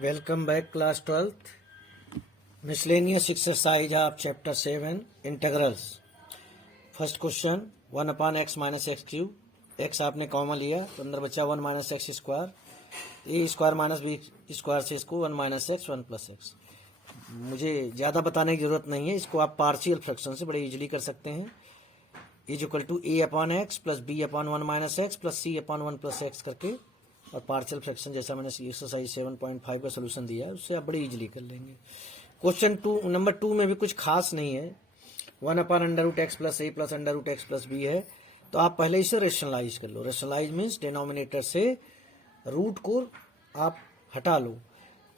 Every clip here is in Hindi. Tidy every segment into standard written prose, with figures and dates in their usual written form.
Welcome back, class 12th. Miscellaneous exercise of chapter 7, integrals. First question, 1 upon x minus x cube. x आपने कॉमन लिया तो अंदर बचा 1 माइनस एक्स स्क्वायर, ए स्क्वायर माइनस बी स्क्वायर से इसको 1 माइनस एक्स 1 प्लस एक्स. मुझे ज़्यादा बताने की ज़रूरत नहीं है, इसको आप पार्शियल फ्रैक्शन से बड़े इजीली कर सकते हैं. Is equal to A upon x plus B upon 1 minus x plus C upon 1 plus x करके, और पार्शियल फ्रैक्शन जैसा मैंने एक्सरसाइज 7.5 का सोल्यूशन दिया है उससे आप बड़ी इजीली कर लेंगे. क्वेश्चन नंबर 2 में भी कुछ खास नहीं है. 1 upon under root x plus A plus under root x plus B है, तो आप पहले इसे रेशनलाइज कर लो. रेशनलाइज मीन्स डिनोमिनेटर से रूट को आप हटा लो.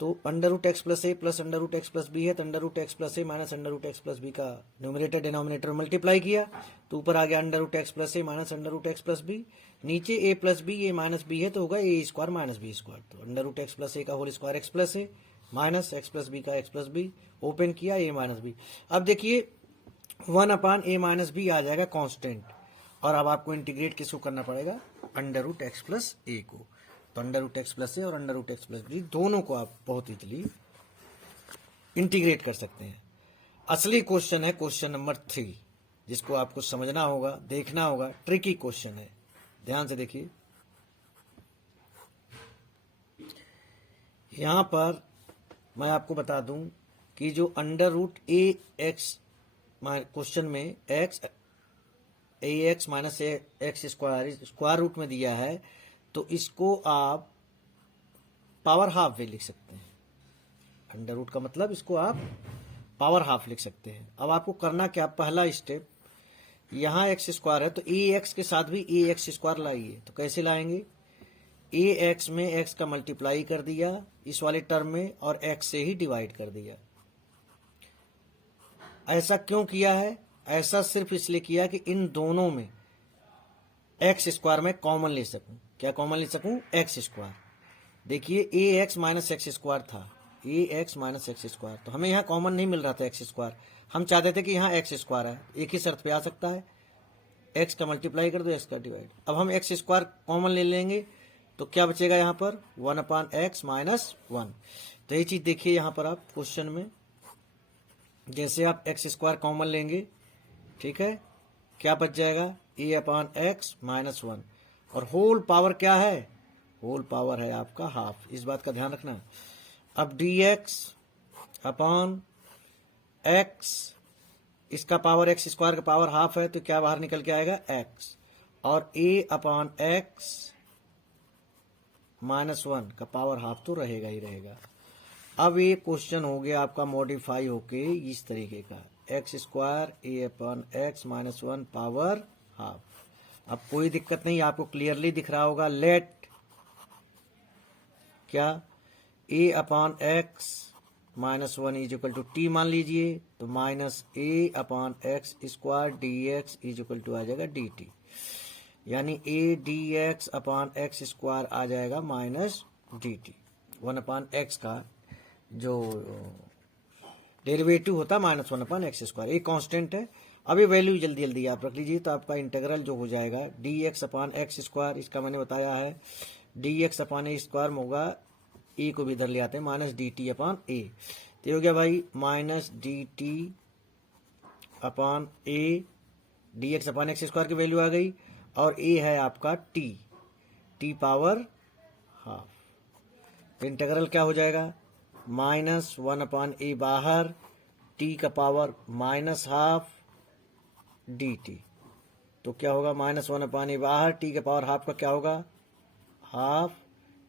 तो under root x plus A plus under root x plus B है, तो under root x plus A minus under root x plus B का न्यूमरेटर डिनोमिनेटर मल्टीप्लाई किया तो ऊपर आ गया under root x plus A minus under root x plus B. नीचे A plus B, A minus B है तो होगा A square minus B square. तो under root x plus A का whole square x plus A minus x plus B का एक्स प्लस बी, ओपन किया ए माइनस बी. अब देखिए 1 अपान ए माइनस बी आ जाएगा कांस्टेंट, और अब आपको इंटीग्रेट किसको करना पड़ेगा, under root x plus A को. तो under root x plus A और under root x plus B दोनों को आप बहुत इजीली इंटीग्रेट कर सकते हैं. असली क्वेश्चन है क्वेश्चन नंबर 3, जिसको आपको समझना होगा, देखना होगा. ट्रिकी क्वेश्चन है, ध्यान से देखिए. यहां पर मैं आपको बता दूं कि जो under root A X question में X A X minus X square root में दिया है, तो इसको आप पावर हाफ में लिख सकते हैं. अंडर रूट का मतलब इसको आप पावर हाफ लिख सकते हैं. अब आपको करना क्या, पहला स्टेप, यहाँ एक्स स्क्वायर है तो ए एक्स के साथ भी ए एक्स स्क्वायर लाइए. तो कैसे लाएंगे, ए एक्स में एक्स का मल्टीप्लाई कर दिया इस वाले टर्म में और एक्स से ही डिवाइड कर दिया. ऐसा क्यों किया है, ऐसा सिर्फ इसलिए किया कि इन दोनों में एक्स स्क्वायर में कॉमन ले सकूं. क्या कॉमन ले सकूं, एक्स स्क्वायर. देखिए ए एक्स माइनस एक्स स्क्वायर था, ए एक्स माइनस एक्स स्क्वायर, तो हमें यहाँ कॉमन नहीं मिल रहा था एक्स स्क्वायर. हम चाहते थे कि यहाँ एक्स स्क्वायर है, एक ही शर्त पे आ सकता है, एक्स का मल्टीप्लाई कर दो एक्स का डिवाइड. अब हम एक्स स्क्वायर कॉमन ले लेंगे तो क्या बचेगा यहाँ पर 1 अपान एक्स माइनस 1. तो ये चीज देखिए यहाँ पर आप क्वेश्चन में, जैसे आप एक्स स्क्वायर कॉमन लेंगे, ठीक है, क्या बच जाएगा ए अपान एक्स माइनस 1, और होल पावर क्या है, होल पावर है आपका हाफ. इस बात का ध्यान रखना. अब डी एक्स अपॉन एक्स, इसका पावर एक्स स्क्वायर का पावर हाफ है तो क्या बाहर निकल के आएगा एक्स, और ए अपॉन एक्स माइनस 1 का पावर हाफ तो रहेगा ही रहेगा. अब ये क्वेश्चन हो गया आपका मॉडिफाई होके इस तरीके का, X square A upon X minus 1 power half. अब कोई दिक्कत नहीं, आपको क्लियरली दिख रहा होगा. लेट क्या, A upon X minus 1 is equal to T मान लीजिए, तो minus A upon X square D X is equal to आ जाएगा डी टी, यानी A D X upon X square आ जाएगा minus D T. 1 upon X का जो डेरिवेटिव होता है माइनस 1 अपॉन एक्स स्क्वायर, ये कांस्टेंट है. अब ये वैल्यू जल्दी जल्दी आप रख लीजिए, तो आपका इंटीग्रल जो हो जाएगा D X upon X square, इसका मैंने बताया है D X upon A square में होगा, ए को भी इधर ले आते हैं, minus D T upon A. तो हो गया भाई minus D T upon A, D X upon X square की वैल्यू आ गई, और ए है आपका टी, टी पावर हाफ. तो इंटीग्रल क्या हो जाएगा, माइनस 1 अपॉन ए बाहर, टी का power minus half D T. तो क्या होगा, माइनस 1 अपॉन ए बाहर, टी का पावर हाफ का क्या होगा हाफ,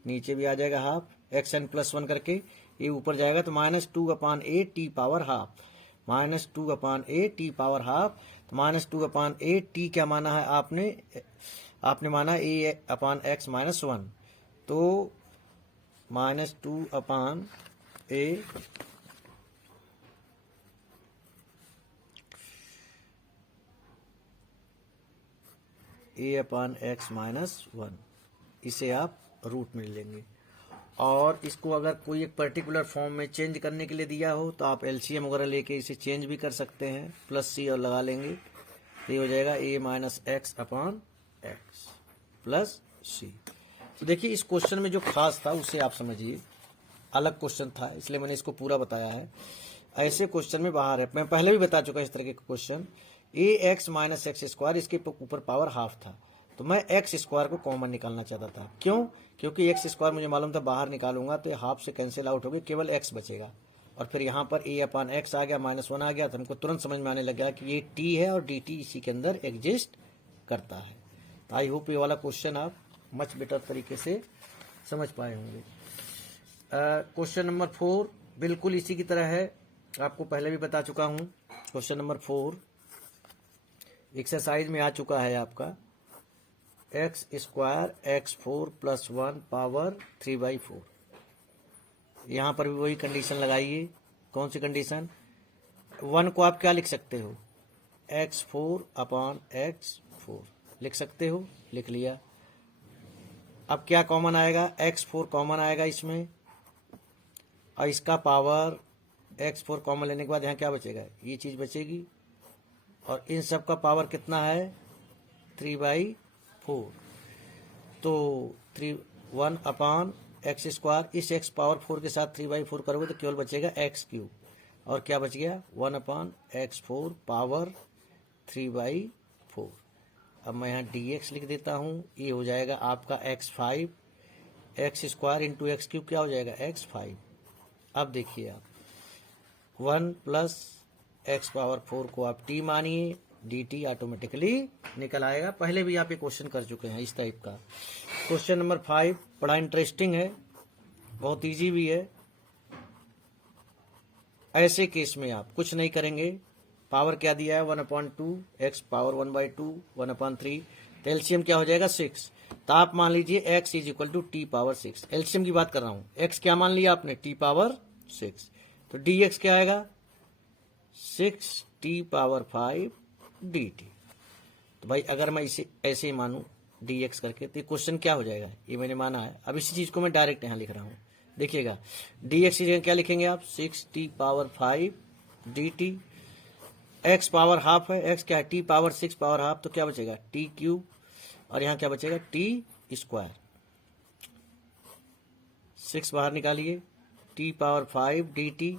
नीचे भी आ जाएगा हाफ, एक्स एन प्लस 1 करके ये ऊपर जाएगा, तो minus 2 upon A T power half, minus 2 upon A T power half. तो माइनस 2 अपॉन ए टी क्या माना है आपने माना ए अपॉन एक्स माइनस 1, तो माइनस 2 अपॉन ए अपॉन एक्स माइनस 1, इसे आप रूट में लेंगे. और इसको अगर कोई एक पर्टिकुलर फॉर्म में चेंज करने के लिए दिया हो तो आप एलसीएम वगैरह लेके इसे चेंज भी कर सकते हैं, प्लस सी और लगा लेंगे, तो ये हो जाएगा A minus X upon x plus C. तो देखिए इस क्वेश्चन में जो खास था उसे आप समझिए. अलग क्वेश्चन था, इसलिए मैंने इसको पूरा बताया है। ऐसे क्वेश्चन में बाहर है, मैं पहले भी बता चुका इस तरह के क्वेश्चन। ए एक्स माइनस एक्स स्क्वायर, इसके ऊपर पावर हाफ था, तो मैं एक्स स्क्वायर को कॉमन निकालना चाहता था। क्यों? क्योंकि एक्स स्क्वायर मुझे मालूम था बाहर निकालूंगा तो हाफ से कैंसिल आउट हो गया, केवल एक्स बचेगा। और फिर यहाँ पर ए अपान एक्स आ गया, -1 आ गया, तो हमको तुरंत समझ में आने लग गया कि ये टी है और डी टी इसी के अंदर एग्जिस्ट करता है। तो आई होप ये वाला क्वेश्चन आप मच बेटर तरीके से समझ पाए होंगे। क्वेश्चन नंबर 4 बिल्कुल इसी की तरह है, आपको पहले भी बता चुका हूँ। क्वेश्चन नंबर 4 एक्सरसाइज में आ चुका है आपका, एक्स स्क्वायर x4 + 1 पावर 3/4। यहाँ पर भी वही कंडीशन लगाइए। कौन सी कंडीशन? 1 को आप क्या लिख सकते हो? x4/x4 लिख सकते हो, लिख लिया। अब क्या कॉमन आएगा? x4 कॉमन आएगा इसमें, और इसका पावर x4 कॉमन लेने के बाद यहाँ क्या बचेगा? ये चीज़ बचेगी, और इन सब का पावर कितना है? 3/4। तो 1/x², इस x पावर 4 के साथ 3/4 करोगे तो केवल बचेगा x3, और क्या बच गया? 1/x4 power 3/4। अब मैं यहाँ dx लिख देता हूँ, ये हो जाएगा आपका x5, x² इंटू x³ क्या हो जाएगा? x5। अब देखिए आप 1 + x⁴ को आप t मानिए, dt ऑटोमेटिकली निकल आएगा। पहले भी आप ये क्वेश्चन कर चुके हैं इस टाइप का। क्वेश्चन नंबर 5 बड़ा इंटरेस्टिंग है, बहुत इजी भी है। ऐसे केस में आप कुछ नहीं करेंगे, पावर क्या दिया है? 1/2, x पावर 1/2, 1/3, तो एलसीएम क्या हो जाएगा? 6। तो आप मान लीजिए x = t पावर 6, एलसीएम की बात कर रहा हूँ। x क्या मान लिया आपने? t पावर 6, तो dx क्या आएगा? 6t power 5 dt। तो भाई अगर मैं इसे ऐसे ही मानूं dx करके, तो क्वेश्चन क्या हो जाएगा? ये मैंने माना है। अब इसी चीज को मैं डायरेक्ट यहाँ लिख रहा हूँ, देखिएगा। dx की जगह क्या लिखेंगे आप? 6t power 5 dt। x power half है, x क्या है? t पावर 6 पावर हाफ, तो क्या बचेगा? t³, और यहाँ क्या बचेगा? t²। 6 बाहर निकालिए, t पावर 5 dt,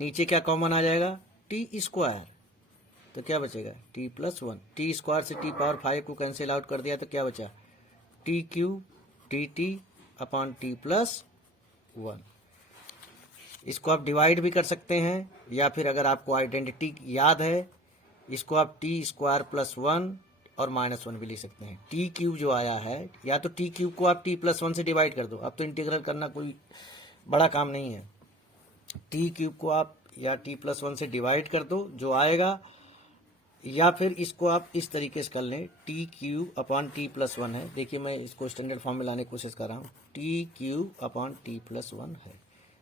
नीचे क्या कॉमन आ जाएगा? t², तो क्या बचेगा? t+1। t² से t पावर 5 को कैंसिल आउट कर दिया, तो क्या बचा? t³ dt अपान t+1। इसको आप डिवाइड भी कर सकते हैं, या फिर अगर आपको आइडेंटिटी याद है, इसको आप t² + 1 और -1 भी लिख सकते हैं। t³ जो आया है, या तो t³ को आप t+1 से डिवाइड कर दो, अब तो इंटीग्रल करना कोई बड़ा काम नहीं है। t³ को आप या t+1 से डिवाइड कर दो जो आएगा, या फिर इसको आप इस तरीके से कर लें, t³ अपान t+1 है। देखिए मैं इसको स्टैंडर्ड फॉर्म में लाने की कोशिश कर रहा हूँ, t³ अपान t+1 है।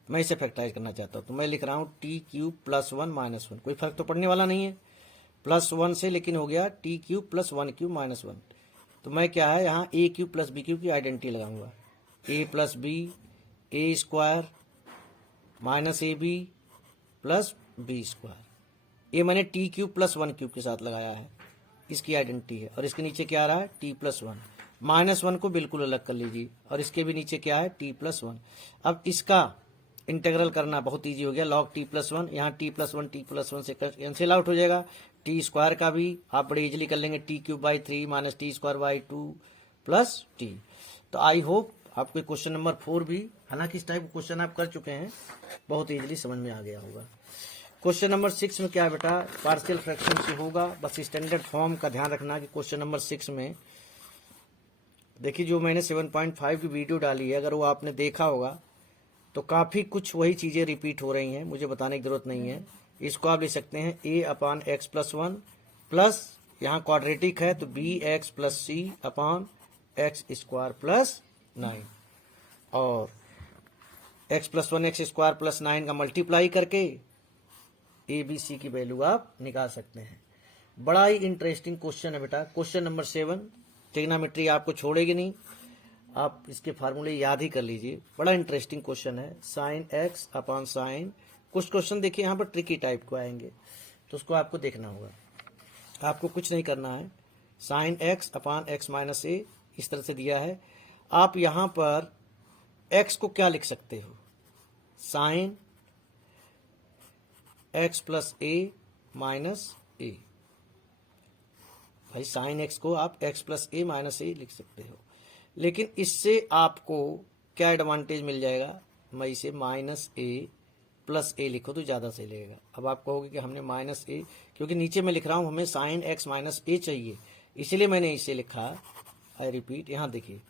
मैं इसे फैक्टराइज करना चाहता हूँ, तो मैं लिख रहा हूँ t³ +1 -1, कोई फर्क तो पड़ने वाला नहीं है +1 से, लेकिन हो गया t³ + 1³ -1। तो मैं क्या है यहाँ a³ + b³ की आइडेंटिटी लगाऊंगा, a + b a² -ab + b²। ये मैंने t³ + 1³ के साथ लगाया है, इसकी आइडेंटिटी है। और इसके नीचे क्या आ रहा है? t+1। -1 को बिल्कुल अलग कर लीजिए, और इसके भी नीचे क्या है? t+1। अब इसका इंटीग्रल करना बहुत इजी हो गया, log t+1, यहाँ t+1 से कैंसिल आउट हो जाएगा। t² का भी आप बड़े इजीली कर लेंगे, t³ / 3 - t² / 2 + t। तो आई होप आपको क्वेश्चन नंबर 4 भी, हालांकि इस टाइप का क्वेश्चन आप कर चुके हैं, बहुत इजीली समझ में आ गया होगा। क्वेश्चन नंबर 6 में क्या है बेटा? पार्शियल फ्रैक्शन से होगा, बस स्टैंडर्ड फॉर्म का ध्यान रखना कि क्वेश्चन नंबर 6 में देखिए, जो मैंने 7.5 की वीडियो डाली है, अगर वो आपने देखा होगा तो काफ़ी कुछ वही चीज़ें रिपीट हो रही हैं, मुझे बताने की ज़रूरत नहीं है। इसको आप लिख सकते हैं a/x+1 प्लस, यहाँ क्वाड्रेटिक है तो bx + c अपान x² + 9, और x+1 x² + 9 का मल्टीप्लाई करके ABC की वैल्यू आप निकाल सकते हैं। बड़ा ही इंटरेस्टिंग क्वेश्चन है बेटा। क्वेश्चन नंबर 7, ट्रिग्नोमेट्री आपको छोड़ेगी नहीं, आप इसके फार्मूले याद ही कर लीजिए, बड़ा इंटरेस्टिंग क्वेश्चन है। sin x अपान sin, कुछ क्वेश्चन देखिए यहाँ पर ट्रिकी टाइप को आएंगे, तो उसको आपको देखना होगा। आपको कुछ नहीं करना है, sin x upon x - a इस तरह से दिया है। आप यहाँ पर x को क्या लिख सकते हो? Sign x plus A minus ए। भाई साइन एक्स को आप एक्स प्लस ए माइनस ए लिख सकते हो, लेकिन इससे आपको क्या एडवांटेज मिल जाएगा, मैं इसे माइनस ए प्लस ए लिखो तो ज़्यादा सही लगेगा। अब आप कहोगे कि हमने माइनस ए, क्योंकि नीचे मैं लिख रहा हूँ हमें साइन एक्स माइनस ए चाहिए, इसलिए मैंने इसे लिखा। आई रिपीट, यहाँ देखिए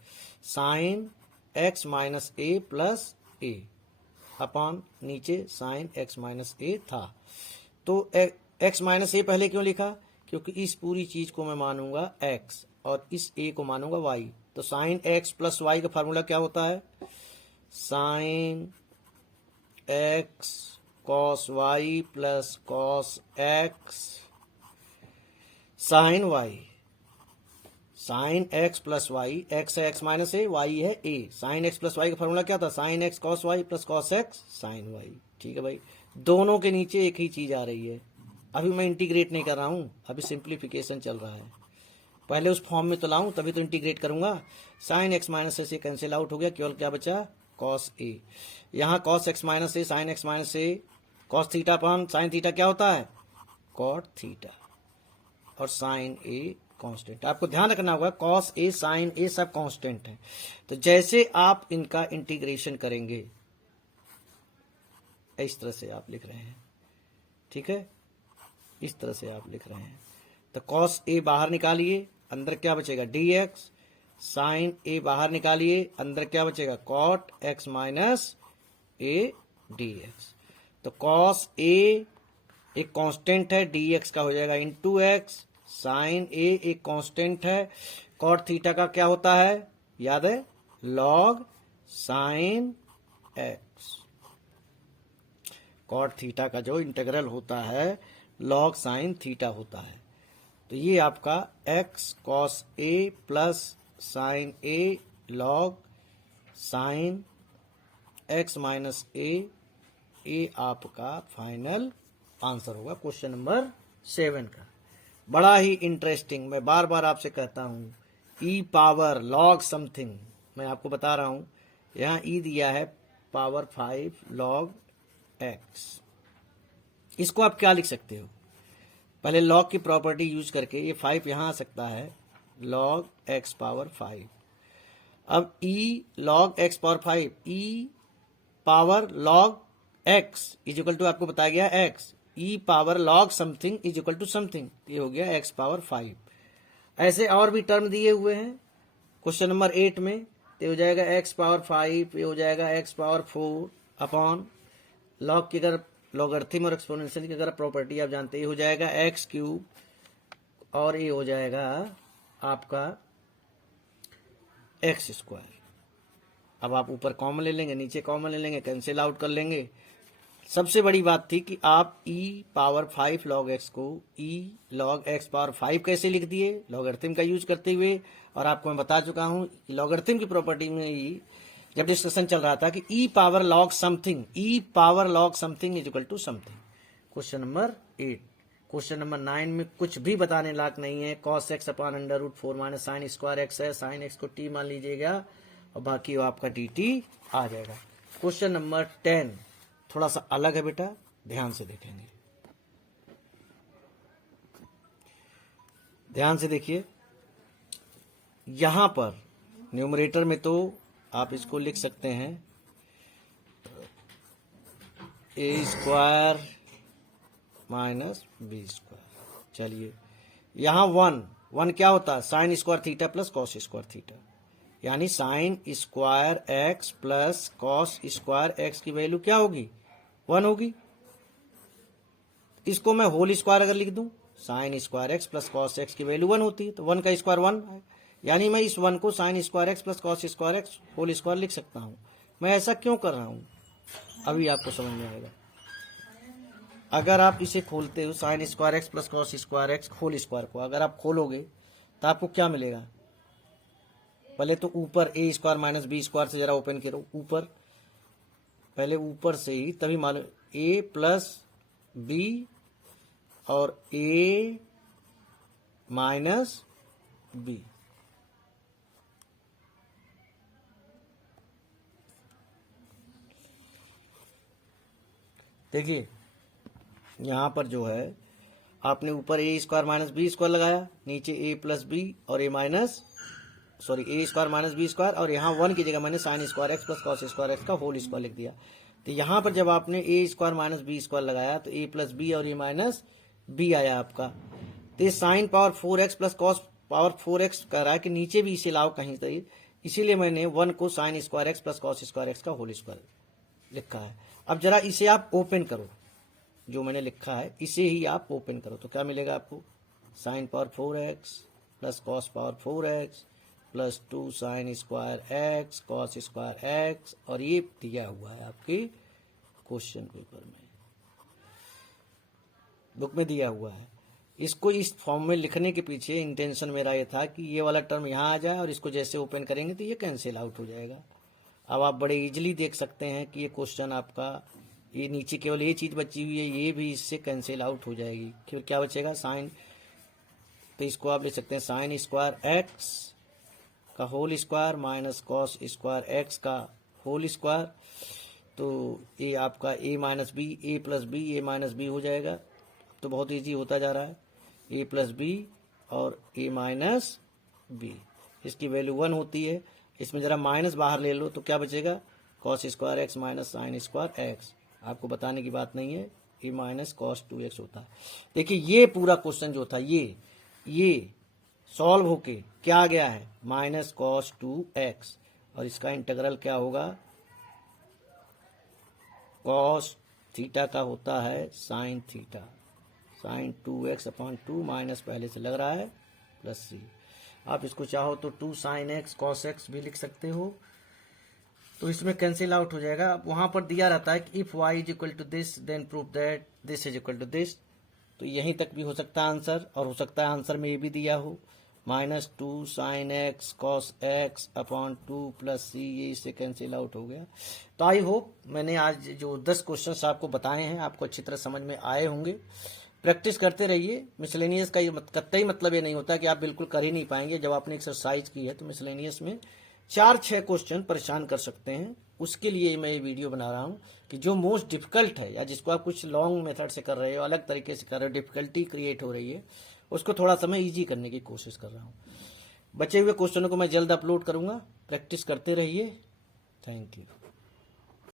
साइन एक्स माइनस ए प्लस ए अपॉन नीचे साइन एक्स माइनस ए था। तो एक्स माइनस ए पहले क्यों लिखा, क्योंकि इस पूरी चीज को मैं मानूंगा एक्स और इस ए को मानूंगा वाई। तो साइन एक्स प्लस वाई का फार्मूला क्या होता है, sine x cos y plus cos x sine y. Sine x plus y, x है एक्स माइनस ए, वाई है A. Sign x plus y का फॉर्मूला क्या था, sine x cos y plus cos x sine y. ठीक है भाई, दोनों के नीचे एक ही चीज आ रही है। अभी मैं इंटीग्रेट नहीं कर रहा हूं, अभी सिंप्लीफिकेशन चल रहा है। पहले उस फॉर्म में तो लाऊं तभी तो इंटीग्रेट करूंगा। साइन एक्स माइनस ए से कैंसिल आउट हो गया, केवल क्या बचा, कॉस ए। यहाँ cos X minus A sign X minus A cos theta upon sin theta क्या होता है, कॉट थीटा, और साइन ए कांस्टेंट। आपको ध्यान रखना होगा कॉस ए साइन ए सब कांस्टेंट है। तो जैसे आप इनका इंटीग्रेशन करेंगे इस तरह से आप लिख रहे हैं, ठीक है, इस तरह से आप लिख रहे हैं। तो कॉस ए बाहर निकालिए, अंदर क्या बचेगा डी एक्स, साइन ए बाहर निकालिए, अंदर क्या बचेगा cot x minus A D x. तो कॉस ए एक कांस्टेंट है, डी एक्स का हो जाएगा इंटू एक्स, साइन ए एक कांस्टेंट है, कॉट थीटा का क्या होता है याद है, log sine x. Cot theta का जो इंटीग्रल होता है लॉग साइन थीटा होता है। तो ये आपका x cos A plus sign A log sine X minus ए, ये आपका फाइनल आंसर होगा क्वेश्चन नंबर 7 का। बड़ा ही इंटरेस्टिंग, मैं बार बार आपसे कहता हूं, ई पावर लॉग समथिंग, मैं आपको बता रहा हूं, यहां ई दिया है पावर 5 लॉग एक्स। इसको आप क्या लिख सकते हो, पहले लॉग की प्रॉपर्टी यूज करके ये 5 यहां आ सकता है, लॉग एक्स पावर 5। अब E log X power 5, E power log X is equal to, आपको बताया गया X, E power log something is equal to something, ये हो गया एक्स पावर 5। ऐसे और भी टर्म दिए हुए हैं क्वेश्चन नंबर 8 में, तो हो जाएगा एक्स पावर 5, ये हो जाएगा एक्स पावर 4 अपॉन लॉग की अगर लॉगरिथम और एक्सपोनेंशियल की अगर प्रॉपर्टी आप जानते हैं, ये हो जाएगा एक्स क्यूब, और ये हो जाएगा आपका एक्स स्क्वायर। अब आप ऊपर कॉमन ले लेंगे, नीचे कॉमन ले लेंगे, कैंसिल आउट कर लेंगे। सबसे बड़ी बात थी कि आप ई पावर 5 लॉग एक्स को ई लॉग एक्स पावर 5 कैसे लिख दिए, लॉगरिथम का यूज करते हुए। और आपको मैं बता चुका हूं लॉगरिथम की प्रॉपर्टी में ही जब डिस्कशन चल रहा था कि E power log something, E power log something is equal to something. Question number 8। Question number 9 में कुछ भी बताने लायक नहीं है, cos X upon under root 4 minus sin square X है, साइन एक्स को टी मान लीजिएगा और बाकी आपका डी टी आ जाएगा। क्वेश्चन नंबर 10 थोड़ा सा अलग है बेटा, ध्यान से देखेंगे, ध्यान से देखिए। यहां पर न्यूमरेटर में तो आप इसको लिख सकते हैं A square minus B square. चलिए यहां वन क्या होता है, sin square theta plus cos square theta, यानी sin square x plus cos square X की वैल्यू क्या होगी, 1 होगी। इसको मैं होल स्क्वायर अगर लिख दूं, sign square x plus cos x की वैल्यू 1 होती है, तो 1 का स्क्वायर 1, यानी मैं इस 1 को sine square x plus cos square x whole square लिख सकता हूं। मैं ऐसा क्यों कर रहा हूं, अभी आपको समझ में आएगा। अगर आप इसे खोलते हो sine square x plus cos square x whole square को अगर आप खोलोगे तो आपको क्या मिलेगा, पहले तो ऊपर ए स्क्वायर माइनस बी स्क्वायर से जरा ओपन करो, ऊपर पहले ऊपर से ही तभी मालूम, ए प्लस बी और ए माइनस बी। देखिए यहाँ पर जो है आपने ऊपर ए स्क्वायर माइनस बी स्क्वायर लगाया, नीचे ए प्लस बी और ए स्क्वायर माइनस बी स्क्वायर, और यहाँ 1 की जगह मैंने sign square x plus cos square x का होल स्क्वायर लिख दिया। तो यहाँ पर जब आपने ए स्क्वायर माइनस बी स्क्वायर लगाया तो ए प्लस बी और ए माइनस बी आया आपका। तो ये sine power 4x plus cos power 4x कह रहा है कि नीचे भी इसे लाओ कहीं तो, इसीलिए मैंने 1 को sine square x plus cos square x का होल स्क्वायर लिखा है। अब जरा इसे आप ओपन करो, जो मैंने लिखा है इसे ही आप ओपन करो तो क्या मिलेगा आपको, sine power 4x plus cos power 4x plus 2 sign square x cos square x, और ये दिया हुआ है आपके क्वेश्चन पेपर में, बुक में दिया हुआ है। इसको इस फॉर्म में लिखने के पीछे इंटेंशन मेरा ये था कि ये वाला टर्म यहाँ आ जाए और इसको जैसे ओपन करेंगे तो ये कैंसिल आउट हो जाएगा। अब आप बड़े इजीली देख सकते हैं कि ये क्वेश्चन आपका, ये नीचे केवल ये चीज़ बची हुई है, ये भी इससे कैंसिल आउट हो जाएगी। फिर क्या बचेगा, साइन, तो इसको आप लिख सकते हैं साइन स्क्वायर एक्स का whole square minus cos square x का होल स्क्वायर। तो ये आपका A minus B, A plus B, A minus B हो जाएगा। तो बहुत इजी होता जा रहा है, ए प्लस बी और ए माइनस बी, इसकी वैल्यू 1 होती है। इसमें जरा माइनस बाहर ले लो तो क्या बचेगा, cos square x minus sin square x. आपको बताने की बात नहीं है, ए माइनस कॉस 2x होता है। देखिए ये पूरा क्वेश्चन जो था ये सॉल्व होके क्या आ गया है, माइनस कॉस 2x, और इसका इंटीग्रल क्या होगा, कॉस थीटा का होता है sine theta, sine 2x upon 2 minus पहले से लग रहा है प्लस सी। आप इसको चाहो तो 2 साइन एक्स कॉस एक्स भी लिख सकते हो, तो इसमें कैंसिल आउट हो जाएगा। वहां पर दिया रहता है कि if y is equal to this then prove that this is equal to this, तो यहीं तक भी हो सकता है आंसर, और हो सकता है आंसर में ये भी दिया हो minus 2 sin x cos X upon 2 plus C, ये इससे कैंसिल आउट हो गया। तो आई होप मैंने आज जो 10 क्वेश्चंस आपको बताए हैं आपको अच्छी तरह समझ में आए होंगे। प्रैक्टिस करते रहिए। मिसलेनियस का कतई मतलब ये नहीं होता कि आप बिल्कुल कर ही नहीं पाएंगे। जब आपने एक्सरसाइज की है तो मिसलेनियस में 4-6 क्वेश्चन परेशान कर सकते हैं। उसके लिए मैं ये वीडियो बना रहा हूँ कि जो मोस्ट डिफिकल्ट है या जिसको आप कुछ लॉन्ग मेथड से कर रहे हो, अलग तरीके से कर रहे हो, डिफिकल्टी क्रिएट हो रही है, उसको थोड़ा सा मैं ईजी करने की कोशिश कर रहा हूँ। बचे हुए क्वेश्चनों को मैं जल्द अपलोड करूँगा। प्रैक्टिस करते रहिए। Thank you.